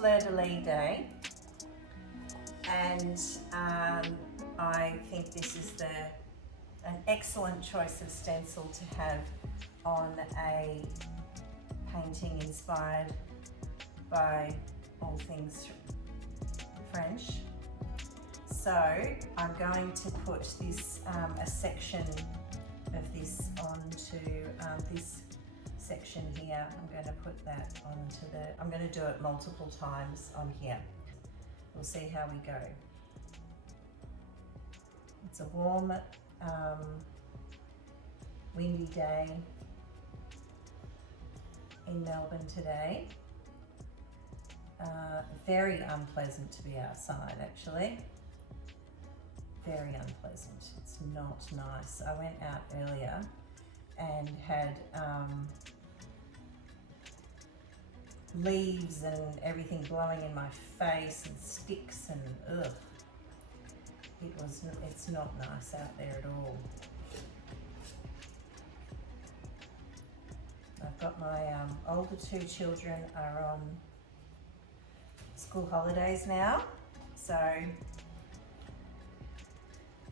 Fleur-de-lis Day, and I think this is an excellent choice of stencil to have on a painting inspired by all things French. So I'm going to put this a section of this onto this section here. I'm going to put that onto I'm going to do it multiple times on here. We'll see how we go. It's a warm, windy day in Melbourne today. Very unpleasant to be outside, actually. Very unpleasant. It's not nice. I went out earlier and had leaves and everything blowing in my face and sticks and ugh. It's not nice out there at all. I've got my older two children are on school holidays now, so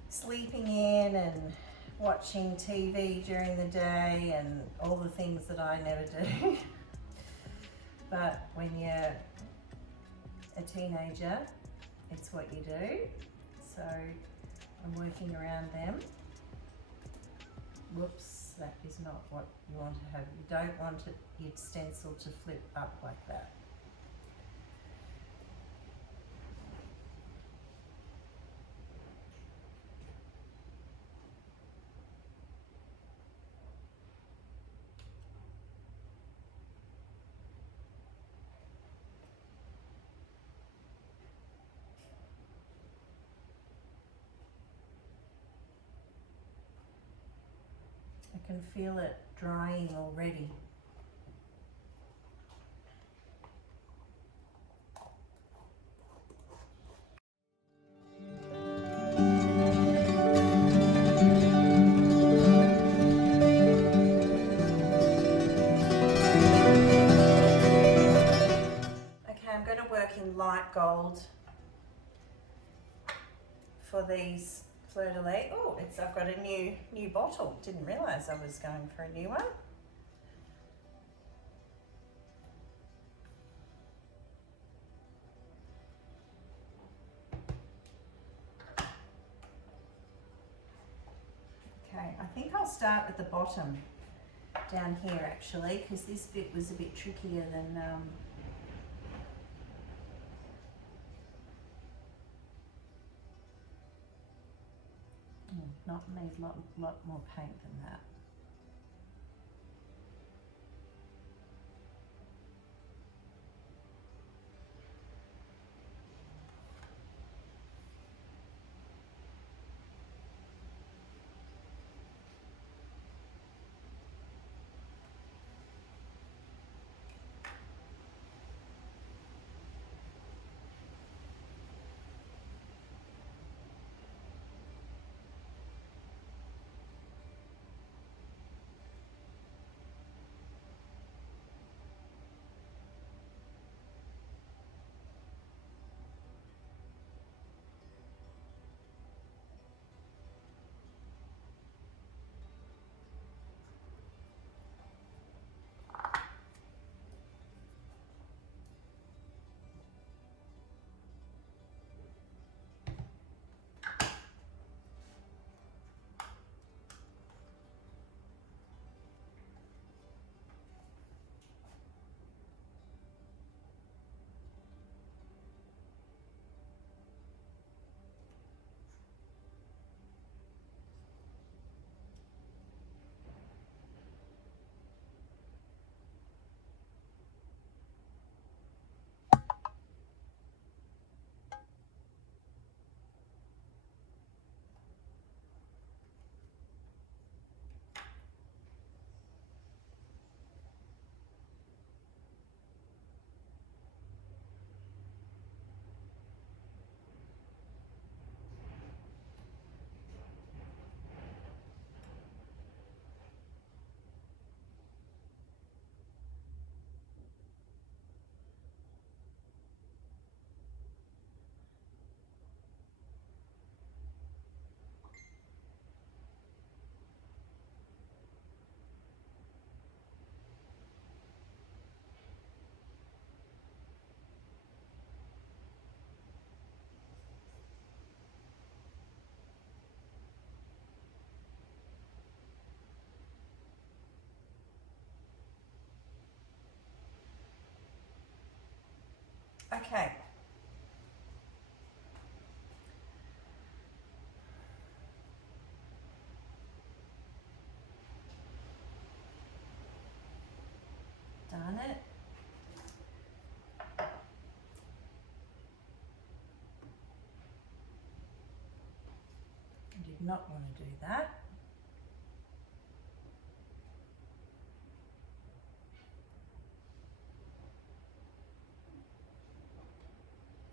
sleeping in and watching TV during the day and all the things that I never do. But when you're a teenager, it's what you do. So I'm working around them. Whoops, that is not what you want to have. You don't want your stencil to flip up like that. I can feel it drying already. Okay, I'm going to work in light gold for these Fleur-de-lis. Oh, I've got a new bottle. Didn't realise I was going for a new one. Okay, I think I'll start at the bottom down here actually, because this bit was a bit trickier than need a lot more paint than that. did not want to do that.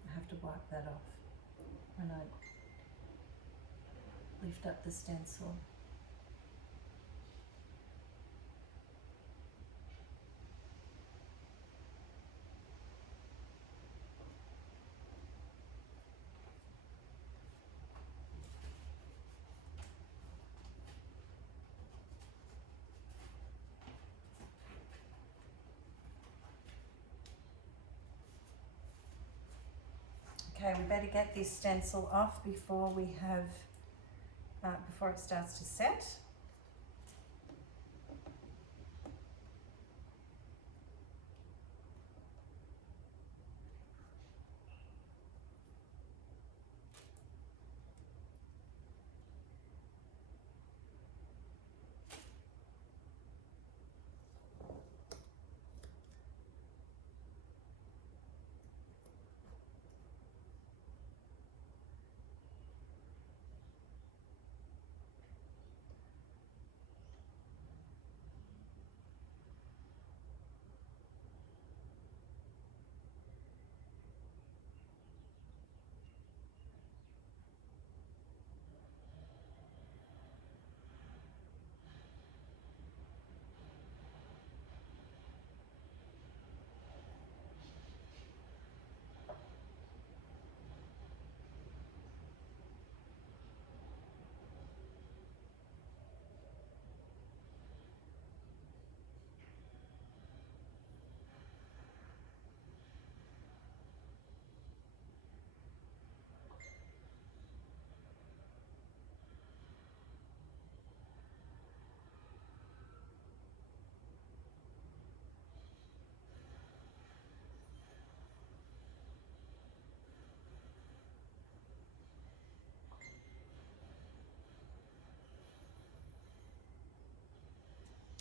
I have to wipe that off when I lift up the stencil. Okay, we better get this stencil off before we have, before it starts to set.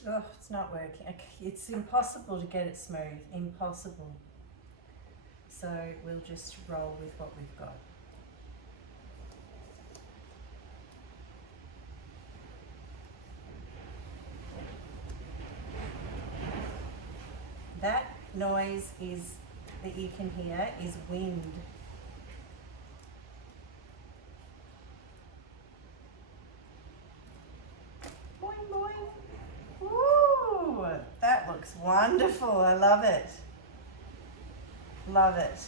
Oh, it's not working. It's impossible to get it smooth, impossible. So we'll just roll with what we've got. That noise that you can hear is wind. Boing, boing. Ooh, that looks wonderful. I love it. Love it.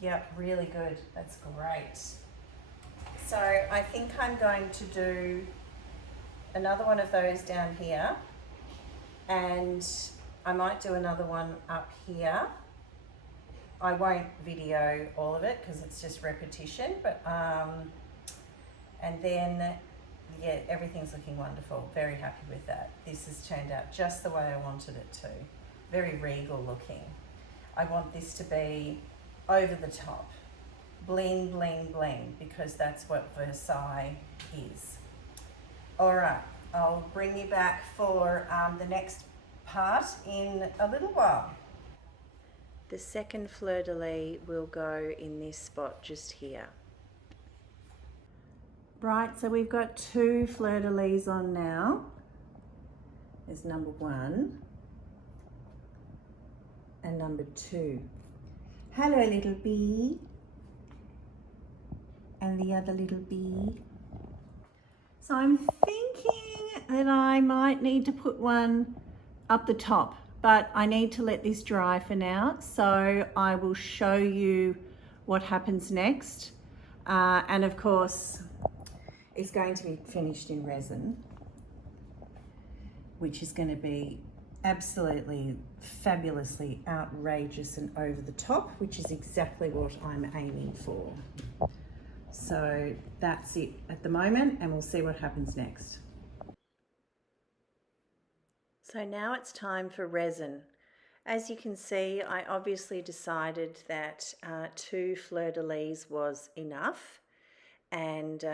Yep, really good. That's great. So I think I'm going to do another one of those down here, and I might do another one up here. I won't video all of it because it's just repetition, but and then yeah, everything's looking wonderful. Very happy with that. This has turned out just the way I wanted it to. Very regal looking. I want this to be over the top. Bling, bling, bling, because that's what Versailles is. All right, I'll bring you back for the next part in a little while. The second fleur-de-lis will go in this spot just here. Right, so we've got 2 fleur-de-lis on now. There's number 1 and number 2. Hello, little bee. And the other little bee. So I'm thinking that I might need to put one up the top, but I need to let this dry for now. So I will show you what happens next. And of course, it's going to be finished in resin, which is going to be absolutely fabulously outrageous and over the top, which is exactly what I'm aiming for. So that's it at the moment, and we'll see what happens next. So now it's time for resin. As you can see, I obviously decided that 2 fleur-de-lis was enough, and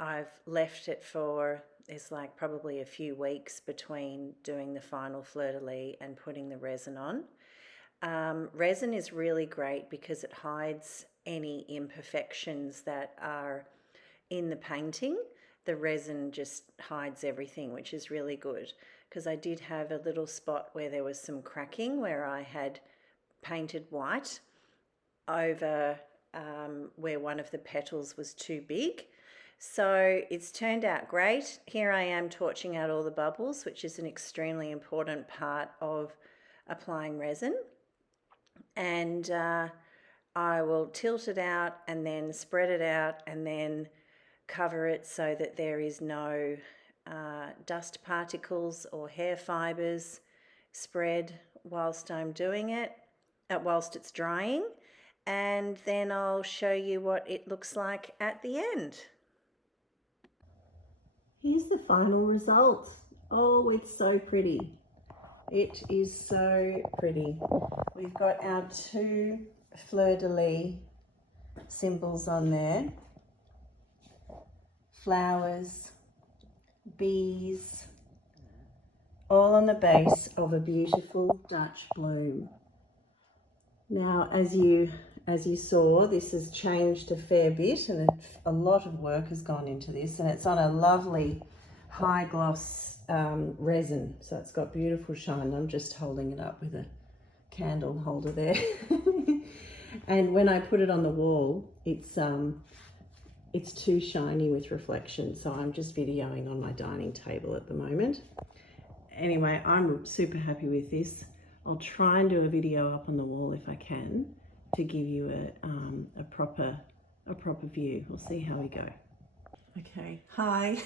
I've left it for, it's like probably a few weeks between doing the final fleur-de-lis and putting the resin on. Resin is really great because it hides any imperfections that are in the painting. The resin just hides everything, which is really good, because I did have a little spot where there was some cracking where I had painted white over where one of the petals was too big. So it's turned out great. Here I am torching out all the bubbles, which is an extremely important part of applying resin. And I will tilt it out and then spread it out and then cover it so that there is no dust particles or hair fibres spread whilst I'm doing it, whilst it's drying. And then I'll show you what it looks like at the end. Here's the final result. Oh, it's so pretty. It is so pretty. We've got our 2 Fleur-de-lis symbols on there. Flowers, bees, all on the base of a beautiful Dutch bloom. Now, as you saw, this has changed a fair bit, and a lot of work has gone into this, and it's on a lovely high gloss resin, so it's got beautiful shine. I'm just holding it up with a candle holder there. And when I put it on the wall, it's too shiny with reflection, so I'm just videoing on my dining table at the moment. Anyway, I'm super happy with this. I'll try and do a video up on the wall if I can to give you a proper view. We'll see how we go. Okay, hi.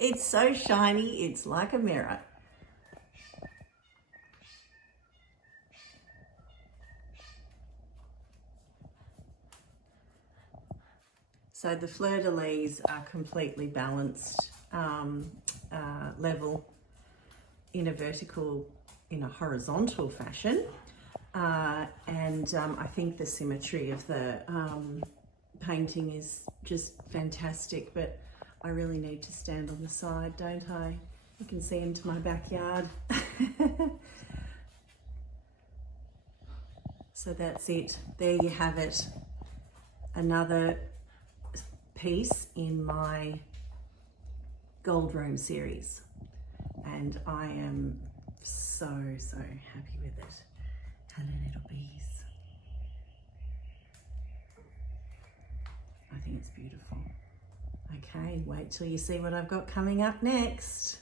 It's so shiny, it's like a mirror. So the fleur-de-lis are completely balanced, level in a horizontal fashion. And I think the symmetry of the painting is just fantastic, but I really need to stand on the side, don't I? I can see into my backyard. So that's it. There you have it. Another piece in my Gold Room series. And I am so happy with it. Hello, little bees. I think it's beautiful. Okay, wait till you see what I've got coming up next.